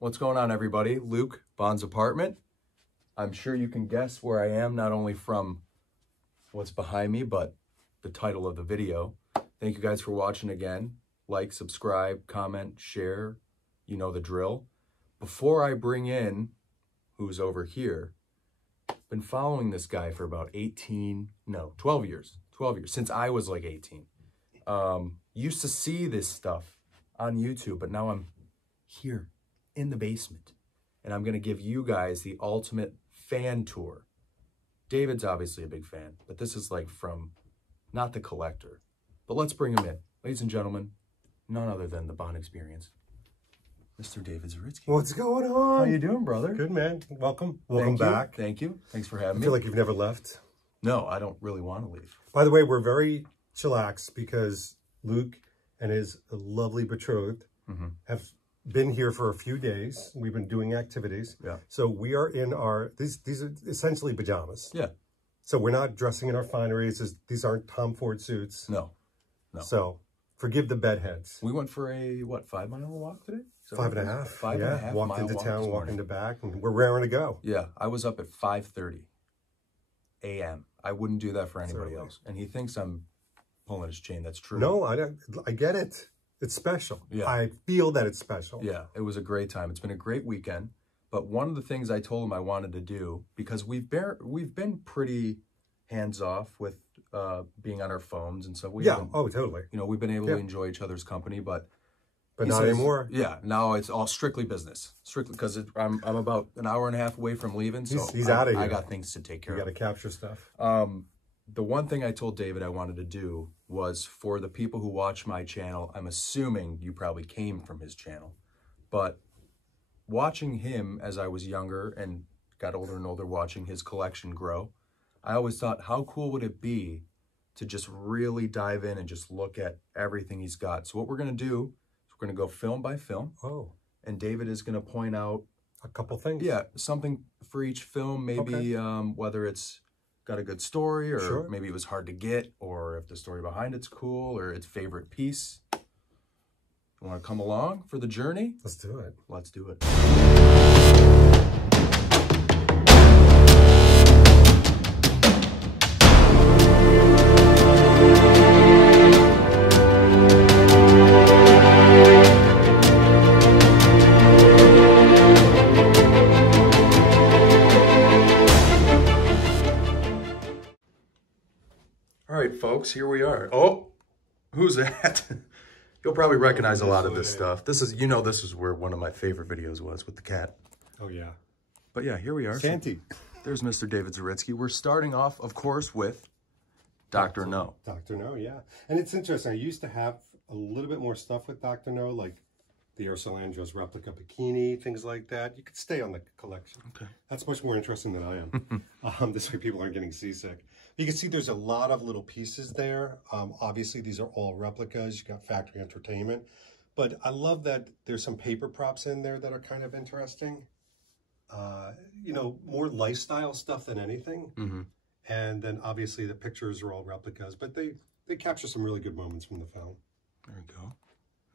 What's going on, everybody? Luke, Bond's apartment. I'm sure you can guess where I am, not only from what's behind me, but the title of the video. Thank you guys for watching again. Like, subscribe, comment, share. You know the drill. Before I bring in who's over here, been following this guy for about 12 years. 12 years, since I was like 18. Used to see this stuff on YouTube, but now I'm here in the basement. And I'm gonna give you guys the ultimate fan tour. David's obviously a big fan, but this is like from, not the collector. But let's bring him in. Ladies and gentlemen, none other than the Bond Experience, Mr. David Zaritsky. What's going on? How you doing, brother? Good, man. Welcome. Welcome back. Thank you. Thanks for having me. I feel like you've never left. No, I don't really want to leave. By the way, we're very chillaxed because Luke and his lovely betrothed have been here for a few days. We've been doing activities. Yeah. So we are in our, these are essentially pajamas. Yeah. So we're not dressing in our fineries. These aren't Tom Ford suits. No. No. So forgive the bedheads. We went for a, what, 5 mile walk today? 5.5. 5.5 Walked into town, walked into back, and we're raring to go. Yeah. I was up at 5:30 a.m. I wouldn't do that for anybody else. And he thinks I'm pulling his chain. That's true. No, I get it. It's special. Yeah. I feel that it's special. Yeah, it was a great time. It's been a great weekend. But one of the things I told him I wanted to do, because we've been pretty hands off with being on our phones, and so totally. You know, we've been able to enjoy each other's company, but not anymore. Yeah, now it's all strictly business, strictly because I'm about an hour and a half away from leaving, so he's out of here. I got things to take care of. You got to capture stuff. The one thing I told David I wanted to do was, for the people who watch my channel, I'm assuming you probably came from his channel, but watching him as I was younger and got older and older, watching his collection grow, I always thought, how cool would it be to just really dive in and just look at everything he's got. So what we're going to do is we're going to go film by film. Oh. And David is going to point out a couple things. Yeah, something for each film, maybe whether it's got a good story, or maybe it was hard to get, or if the story behind it's cool, or its favorite piece. You want to come along for the journey? Let's do it. Let's do it. Folks, here we are. Oh, who's that? You'll probably recognize a lot of this stuff. This is, this is where one of my favorite videos was, with the cat. Oh, yeah. But yeah, here we are. Santy. There's Mr. David Zaritsky. We're starting off, of course, with Dr. No. Dr. No, yeah. And it's interesting. I used to have a little bit more stuff with Dr. No, like the Ursula Andress replica bikini, things like that. You could stay on the collection. Okay. That's much more interesting than I am. This way people aren't getting seasick. You can see there's a lot of little pieces there. Obviously, these are all replicas. You got factory entertainment. But I love that there's some paper props in there that are kind of interesting. More lifestyle stuff than anything. And then obviously the pictures are all replicas, but they capture some really good moments from the film. There we go.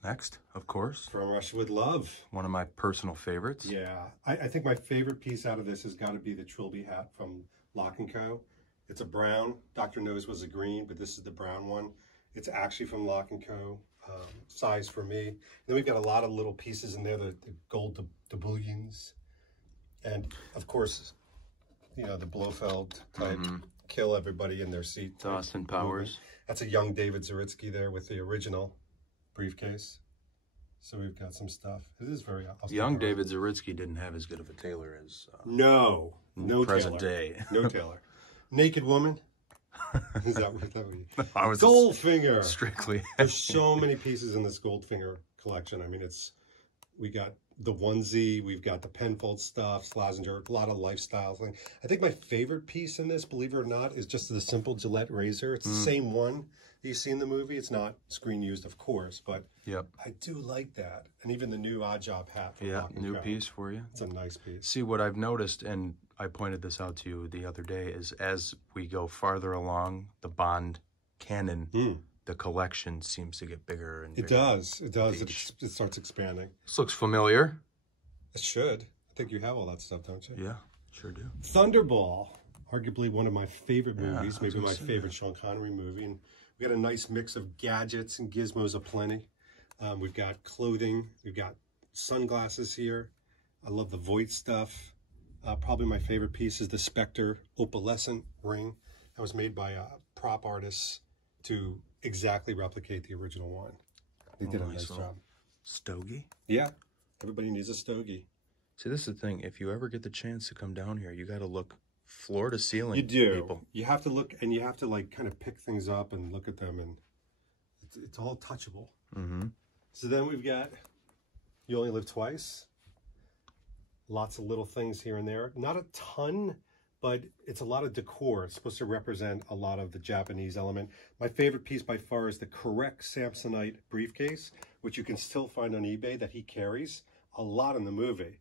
Next, of course, From Russia with Love. One of my personal favorites. Yeah, I think my favorite piece out of this has got to be the Trilby Hat from Lock & Co. It's a brown. Dr. No's was a green, but this is the brown one. It's actually from Lock & Co. Size for me. And then we've got a lot of little pieces in there, the gold doubloons. And, of course, the Blofeld type, kill everybody in their seat. Austin Powers. That's a young David Zaritsky there with the original briefcase. So we've got some stuff. It is very Austin Young Powers. David Zaritsky didn't have as good of a tailor as no present tailor. day. No tailor. Naked Woman. Is that what I was Goldfinger. Strictly. There's so many pieces in this Goldfinger collection. I mean, we got the onesie, we've got the Penfold stuff, Slazenger, a lot of lifestyle things. I think my favorite piece in this, believe it or not, is just the simple Gillette razor. It's the same one that you see in the movie. It's not screen used, of course, but I do like that. And even the new Odd Job hat. New piece for you. It's a nice piece. See, what I've noticed, and I pointed this out to you the other day, is as we go farther along the Bond canon, the collection seems to get bigger and bigger. It does. It does. It starts expanding. This looks familiar. It should. I think you have all that stuff, don't you? Yeah, sure do. Thunderball, arguably one of my favorite movies, Yeah, maybe my favorite Sean Connery movie. And we got a nice mix of gadgets and gizmos aplenty. We've got clothing. We've got sunglasses here. I love the Voight stuff. Probably my favorite piece is the Spectre opalescent ring that was made by prop artists to exactly replicate the original one. They did a nice job. Stogie? Yeah, everybody needs a stogie. See, this is the thing. If you ever get the chance to come down here, you got to look floor to ceiling. You do. People. You have to look, and you have to like kind of pick things up and look at them, and it's all touchable. Mm-hmm. So then we've got You Only Live Twice. Lots of little things here and there. Not a ton, but it's a lot of decor. It's supposed to represent a lot of the Japanese element. My favorite piece by far is the correct Samsonite briefcase, which you can still find on eBay that he carries a lot in the movie.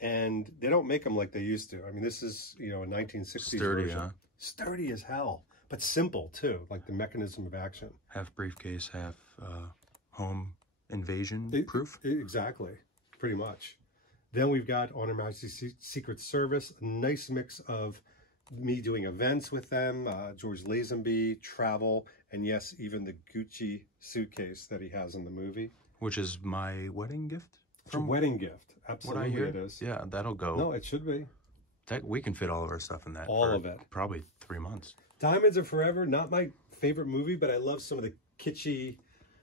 And they don't make them like they used to. I mean, this is, you know, a 1960s Sturdy, version. huh? Sturdy as hell, but simple too, like the mechanism of action. Half briefcase, half home invasion proof. Exactly, pretty much. Then we've got On Her Majesty's Secret Service, a nice mix of me doing events with them, George Lazenby, travel, and yes, even the Gucci suitcase that he has in the movie. Which is my wedding gift? It's a wedding gift. Absolutely, what I hear? It is. Yeah, that'll go. No, it should be. We can fit all of our stuff in that. All of it. Probably 3 months. Diamonds Are Forever, not my favorite movie, but I love some of the kitschy,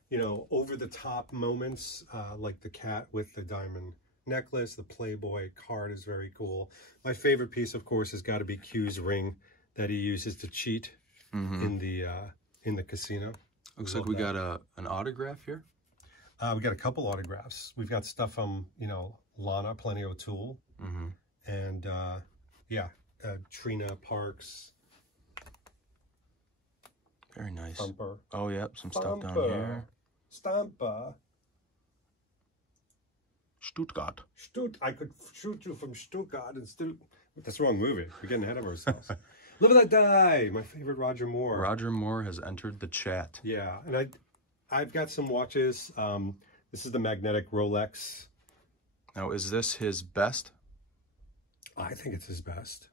you know, over-the-top moments, like the cat with the diamond necklace, the Playboy card is very cool. My favorite piece, of course, has got to be Q's ring that he uses to cheat in the casino. Looks like we got an autograph here. We got a couple autographs. We've got stuff from, you know, Lana, Plenty O'Toole, and Trina Parks. Very nice. Thumper. Oh, yep, some stuff down here. Stamper. Stuttgart. I could shoot you from Stuttgart and still... That's the wrong movie. We're getting ahead of ourselves. Live and Let Die. My favorite Roger Moore. Roger Moore has entered the chat. Yeah, and I've got some watches. This is the magnetic Rolex. Now, is this his best? I think it's his best.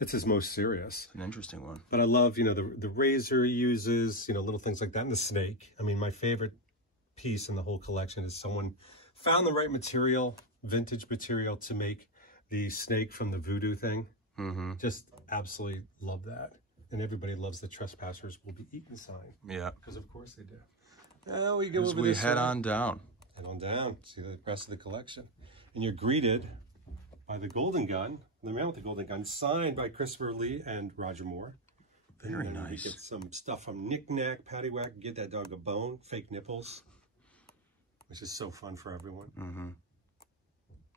It's his most serious. An interesting one. But I love, you know, the razor he uses, you know, little things like that, and the snake. I mean, my favorite piece in the whole collection is someone found the right material, vintage material, to make the snake from the voodoo thing. Just absolutely love that. And everybody loves the Trespassers Will Be Eaten sign. Yeah. Because of course they do. Now we go over we this head way. on down. Head on down. See the rest of the collection. And you're greeted by the Golden Gun, the man with the Golden Gun, signed by Christopher Lee and Roger Moore. Very and nice. You get some stuff from Knick Knack, Paddywhack, Get That Dog a Bone, fake nipples, which is so fun for everyone.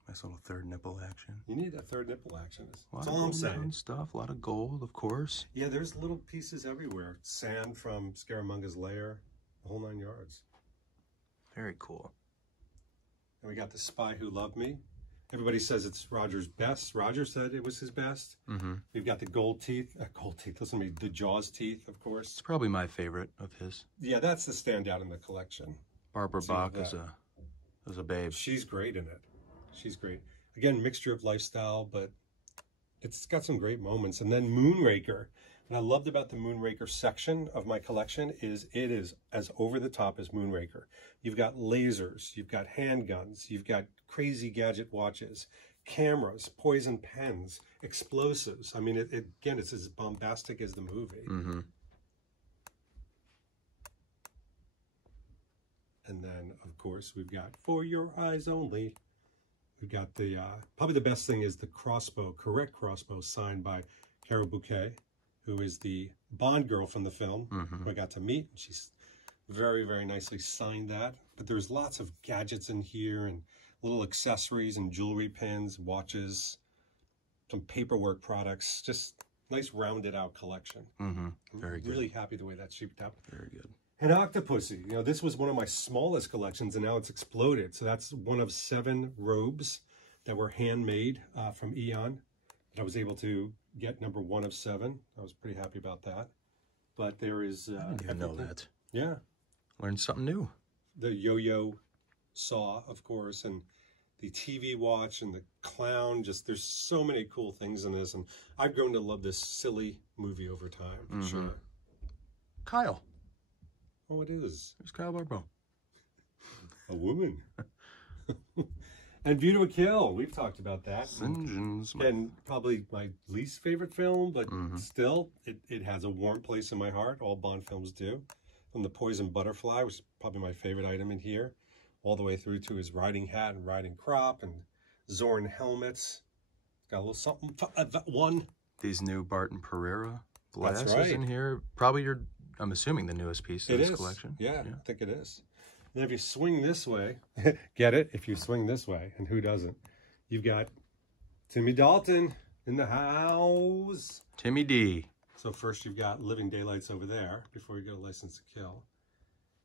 Nice little third nipple action. You need that third nipple action. That's all all I'm saying. Stuff, a lot of gold, of course. Yeah, there's little pieces everywhere. Sand from Scaramunga's lair, the whole 9 yards. Very cool. And we got The Spy Who Loved Me. Everybody says it's Roger's best. Roger said it was his best. We've got the gold teeth. Listen to me. The Jaws teeth, of course. It's probably my favorite of his. Yeah, that's the standout in the collection. Barbara Bach is a babe. She's great in it. She's great. Again, mixture of lifestyle, but it's got some great moments. And then Moonraker. What I loved about the Moonraker section of my collection is it is as over the top as Moonraker. You've got lasers, you've got handguns, you've got crazy gadget watches, cameras, poison pens, explosives. I mean, again, it's as bombastic as the movie. And then, of course, we've got For Your Eyes Only. We've got the, probably the best thing is the crossbow, correct crossbow, signed by Carol Bouquet, who is the Bond girl from the film, who I got to meet. She's very, very nicely signed that. But there's lots of gadgets in here and little accessories and jewelry pins, watches, some paperwork products, just nice rounded out collection. Very good. Really happy the way that's shaped up. Very good. And Octopussy, you know, this was one of my smallest collections, and now it's exploded. So that's one of 7 robes that were handmade from Eon that I was able to get number 1 of 7. I was pretty happy about that. But there is... I didn't even know that. Yeah. Learned something new. The yo-yo saw, of course, and the TV watch and the clown. Just there's so many cool things in this, and I've grown to love this silly movie over time. For sure. Kyle. Oh, it is. Who's Kyle Barbeau? A woman. And View to a Kill. We've talked about that. And probably my least favorite film, but still, it has a warm place in my heart. All Bond films do. From The Poison Butterfly, which is probably my favorite item in here, all the way through to his riding hat and riding crop and Zorn helmets. Got a little something. One. These new Barton Pereira glasses That's right. in here. Probably I'm assuming the newest piece of this collection. Yeah, I think it is. And if you swing this way, get it? If you swing this way, and who doesn't? You've got Timmy Dalton in the house. Timmy D. So first you've got Living Daylights over there before you get a License to Kill.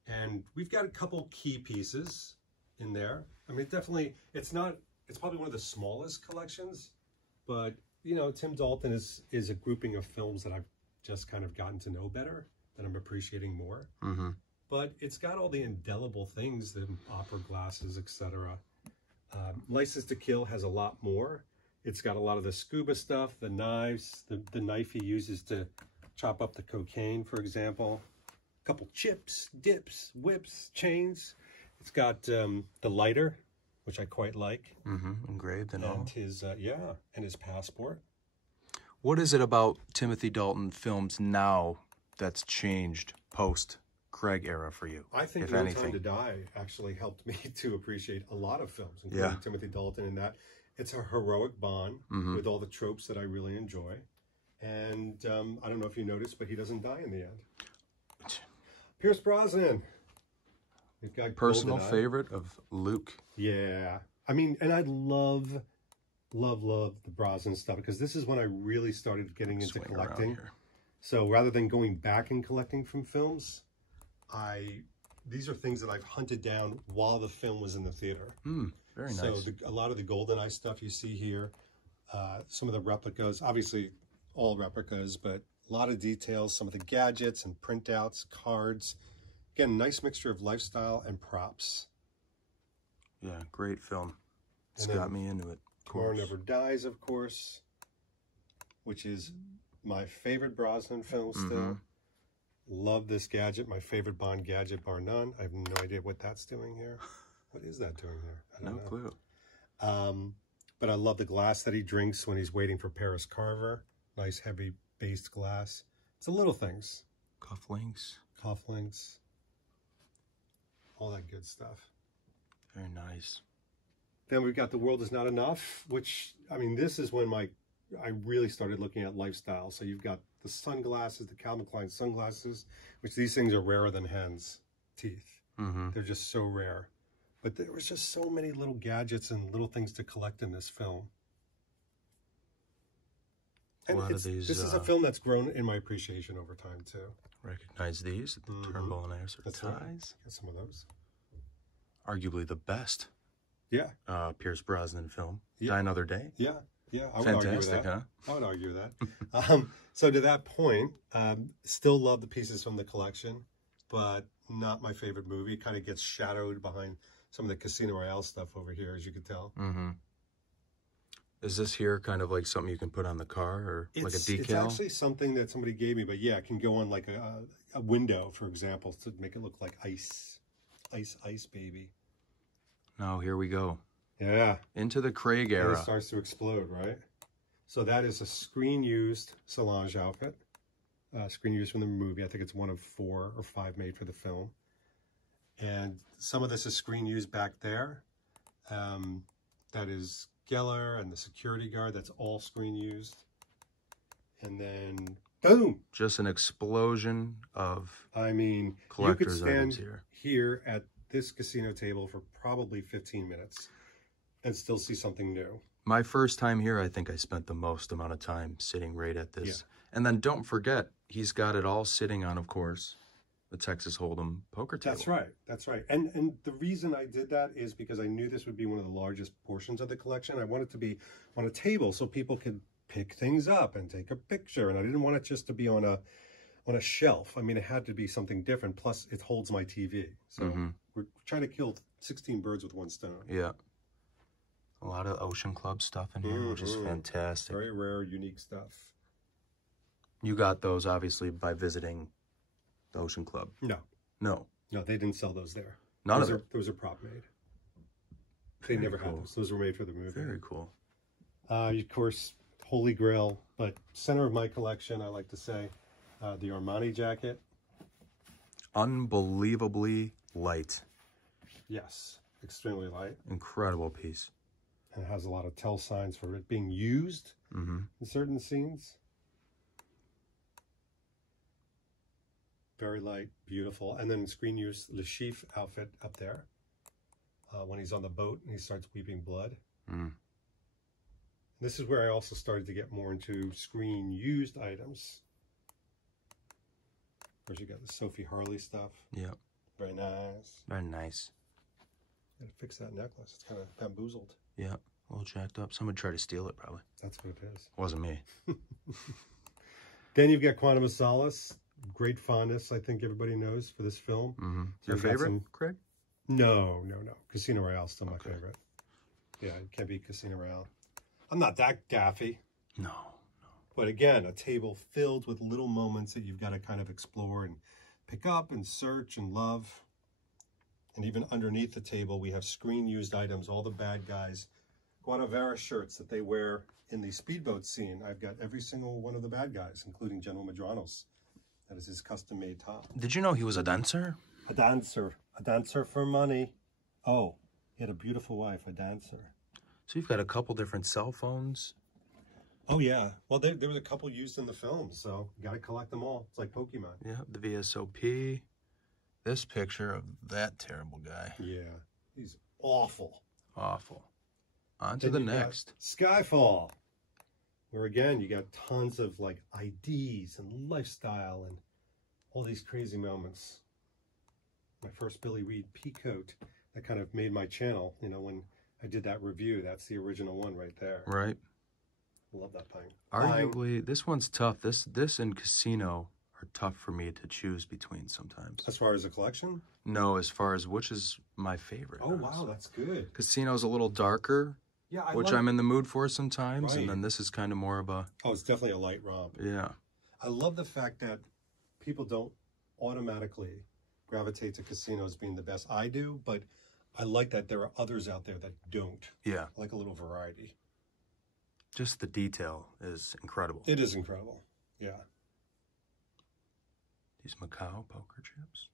And we've got a couple key pieces in there. I mean, definitely, it's probably one of the smallest collections, but, you know, Tim Dalton is a grouping of films that I've just kind of gotten to know better, that I'm appreciating more. But it's got all the indelible things, the opera glasses, etc. License to Kill has a lot more. It's got a lot of the scuba stuff, the knives, the knife he uses to chop up the cocaine, for example. Couple chips, dips, whips, chains. It's got the lighter, which I quite like. Engraved and all. His, and his passport. What is it about Timothy Dalton films now that's changed post-Craig era for you, I think No Time to Die actually helped me to appreciate a lot of films, including Timothy Dalton, in that it's a heroic Bond with all the tropes that I really enjoy. And I don't know if you noticed, but he doesn't die in the end. Pierce Brosnan. We've got personal favorite of Luke. Yeah. I mean, and I love the Brosnan stuff, because this is when I really started getting into collecting. So rather than going back and collecting from films, these are things that I've hunted down while the film was in the theater. Very nice. So a lot of the GoldenEye stuff you see here, some of the replicas, obviously all replicas, but a lot of details, some of the gadgets and printouts, cards. Again, nice mixture of lifestyle and props. Yeah, great film. It's got me into it. Tomorrow Never Dies, of course, which is my favorite Brosnan film still. Love this gadget, my favorite Bond gadget, bar none. I have no idea what that's doing here. What is that doing there? I don't know. Clue. But I love the glass that he drinks when he's waiting for Paris Carver. Nice, heavy based glass. It's the little things. Cufflinks. All that good stuff. Very nice. Then we've got The World Is Not Enough, which, I mean, this is when I really started looking at lifestyle. So you've got the sunglasses, the Calvin Klein sunglasses, which these things are rarer than hen's teeth. They're just so rare. But there was just so many little gadgets and little things to collect in this film. And this is a film that's grown in my appreciation over time, too. Recognize these. Turnbull and Ayers are ties. Right. Got some of those. Arguably the best. Yeah. Pierce Brosnan film. Die Another Day. Yeah. I would Fantastic, argue with that. huh? I would argue that. So to that point, still love the pieces from the collection, but not my favorite movie. It kind of gets shadowed behind some of the Casino Royale stuff over here, as you can tell. Is this here kind of like something you can put on the car, or like a decal? It's actually something that somebody gave me, but yeah, it can go on like a window, for example, to make it look like ice. Ice, baby. Now, here we go. Yeah. Into the Craig era. And it starts to explode, right? So that is a screen-used Solange outfit. Screen used from the movie. I think it's one of 4 or 5 made for the film. And some of this is screen used back there. That is Geller and the security guard. That's all screen used. And then, boom! Just an explosion of collector's items here at this casino table for probably 15 minutes and still see something new. My first time here, I think I spent the most amount of time sitting right at this. Yeah. And then don't forget, he's got it all sitting on, of course, the Texas Hold'em poker table. That's right. And the reason I did that is because I knew this would be one of the largest portions of the collection. I wanted it to be on a table so people could pick things up and take a picture. And I didn't want it just to be on a shelf. I mean, it had to be something different. Plus, it holds my TV. So we're trying to kill 16 birds with one stone. Yeah. A lot of Ocean Club stuff in here, which is fantastic. Very rare, unique stuff. You got those, obviously, by visiting the Ocean Club. No. No. No, they didn't sell those there. None of it? Those are prop made. They never had those. Those were made for the movie. Very cool. Of course, Holy Grail, but center of my collection, I like to say, the Armani Jacket. Unbelievably light. Yes, extremely light. Incredible piece. And it has a lot of tell signs for it being used in certain scenes. Very light, beautiful. And then screen use, Le Chiffre outfit up there. When he's on the boat and he starts weeping blood. This is where I also started to get more into screen used items. Of course, you got the Sophie Harley stuff. Yep. Very nice. Very nice. Gotta fix that necklace. It's kind of bamboozled. Yeah, a little jacked up. Someone tried to steal it, probably. That's what it is. Wasn't me. Then you've got Quantum of Solace. Great fondness, I think everybody knows, for this film. So Your favorite, Craig? No. Casino Royale still my favorite. Yeah, it can't be Casino Royale. I'm not that daffy. No. But again, a table filled with little moments that you've got to kind of explore and pick up and search and love. And even underneath the table, we have screen-used items, all the bad guys. Guanabara shirts that they wear in the speedboat scene. I've got every single one of the bad guys, including General Madranos. That is his custom-made top. Did you know he was a dancer? A dancer. A dancer for money. Oh, he had a beautiful wife, a dancer. So you've got a couple different cell phones. Oh, yeah. Well, there was a couple used in the film, so you got to collect them all. It's like Pokemon. Yeah, the VSOP. This picture of that terrible guy. Yeah, he's awful. Awful. On to the next. Skyfall. Where, again, you got tons of, like, IDs and lifestyle and all these crazy moments. My first Billy Reed peacoat that kind of made my channel, you know, when I did that review. That's the original one right there. Right. Love that thing. Arguably, this one's tough. This and Casino are tough for me to choose between sometimes. As far as a collection? No, as far as which is my favorite. Oh, honestly. Wow, that's good. Casino's a little darker, yeah, which I'm in the mood for sometimes, and then this is kind of more of a... Oh, it's definitely a light romp. Yeah. I love the fact that people don't automatically gravitate to Casinos being the best. I do, but I like that there are others out there that don't. Yeah. I like a little variety. Just the detail is incredible. It is incredible. Yeah. These Macau poker chips.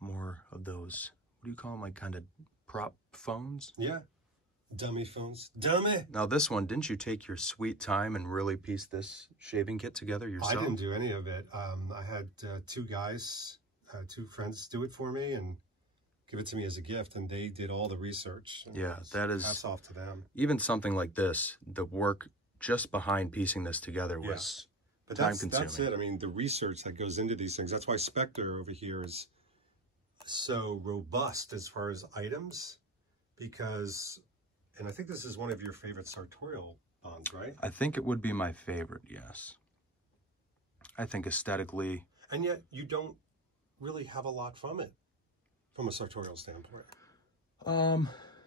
More of those, what do you call them, like kind of prop phones? Yeah. Dummy phones. Dummy! Now this one, didn't you take your sweet time and really piece this shaving kit together yourself? I didn't do any of it. I had two friends do it for me and give it to me as a gift, and they did all the research. Yeah, that is... Hats off to them. Even something like this, the work just behind piecing this together was time-consuming. That's it. I mean, the research that goes into these things. That's why Spectre over here is so robust as far as items, because, and I think this is one of your favorite sartorial bonds, right? I think it would be my favorite, yes. I think aesthetically... And yet, you don't really have a lot from it. From a sartorial standpoint.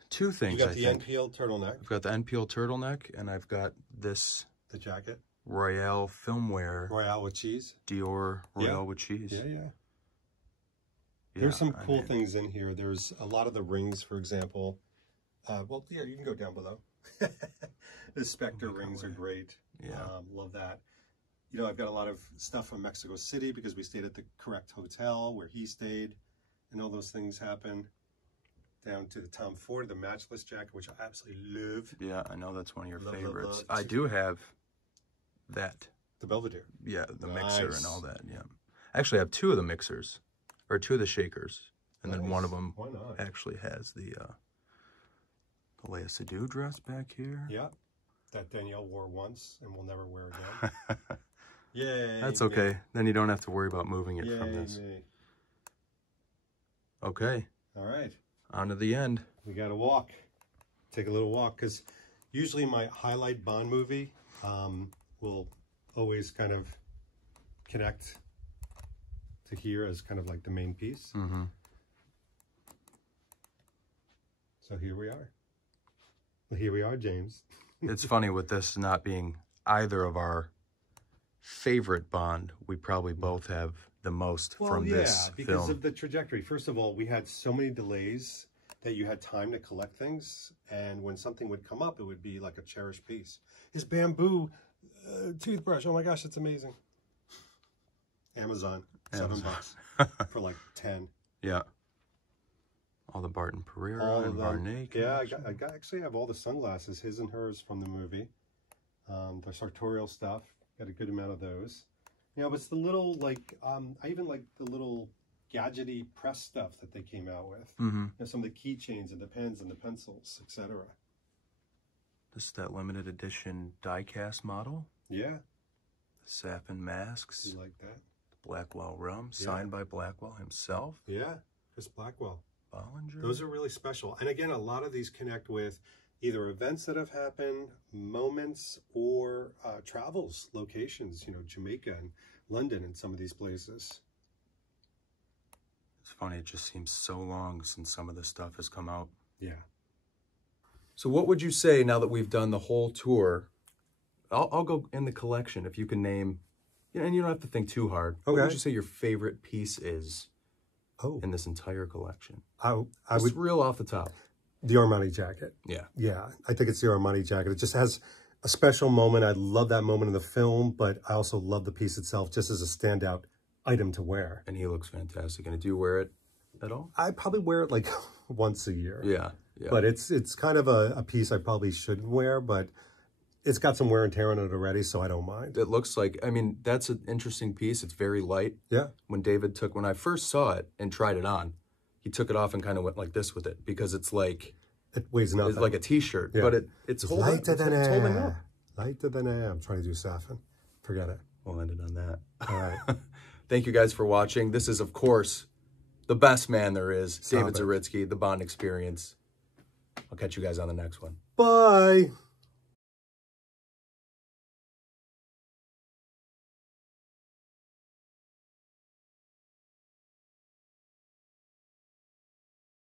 Two things, you got the NPL turtleneck. I've got the NPL turtleneck, and I've got this... The jacket. Royale filmwear. Royale with cheese. Dior Royale with cheese. Yeah. There's some cool things in here. There's a lot of the rings, for example. Well, yeah, you can go down below. The Spectre rings are great. Yeah. Love that. You know, I've got a lot of stuff from Mexico City because we stayed at the correct hotel where he stayed. And all those things happen. Down to the Tom Ford, the Matchless jacket, which I absolutely love. Yeah, I know that's one of your favorites. I do have that. The Belvedere. Yeah, the mixer and all that, yeah. Actually, I have two of the mixers, or two of the shakers. And then one of them actually has the Lea Seydoux dress back here. Yeah, that Danielle wore once and will never wear again. Yay. That's okay. Then you don't have to worry about moving it from this. Me. Okay. All right. On to the end. We got to walk. Take a little walk, because usually my highlight Bond movie will always kind of connect to here as kind of like the main piece. So here we are. Well, here we are, James. It's funny with this not being either of our favorite Bond. We probably both have the most from this film. Because of the trajectory. First of all, we had so many delays that you had time to collect things, and when something would come up, it would be like a cherished piece. His bamboo toothbrush, oh my gosh, it's amazing. Amazon. $7 for like 10. Yeah. All the Barton Pereira and Varney. Yeah, I actually have all the sunglasses, his and hers from the movie. The sartorial stuff, got a good amount of those. You know, it's the little, like, I even like the little gadgety press stuff that they came out with. Mm-hmm. You know, some of the keychains and the pens and the pencils, etc. This is that limited edition die-cast model. Yeah. The satin masks. You like that? Blackwell rum, signed by Blackwell himself. Yeah, Chris Blackwell. Bollinger. Those are really special. And again, a lot of these connect with either events that have happened, moments, or travels, locations, you know, Jamaica and London and some of these places. It's funny, it just seems so long since some of this stuff has come out. Yeah. So what would you say now that we've done the whole tour? I'll go in the collection if you can name, and you don't have to think too hard. Okay. What would you say your favorite piece is in this entire collection? I would reel off the top. The Armani jacket. Yeah. Yeah, I think it's the Armani jacket. It just has a special moment. I love that moment in the film, but I also love the piece itself just as a standout item to wear. And he looks fantastic. And do you wear it at all? I probably wear it like once a year. Yeah. But it's kind of a piece I probably shouldn't wear, but it's got some wear and tear on it already, so I don't mind. It looks like, I mean, that's an interesting piece. It's very light. Yeah. When I first saw it and tried it on, he took it off and kind of went like this with it because it's like, it weighs nothing. It's like a t-shirt, but it's lighter than air. Holding up. Lighter than air. I'm trying to do Safin. Forget it. We'll end it on that. All right. Thank you guys for watching. This is, of course, the best man there is, David Zaritsky, The Bond Experience. I'll catch you guys on the next one. Bye.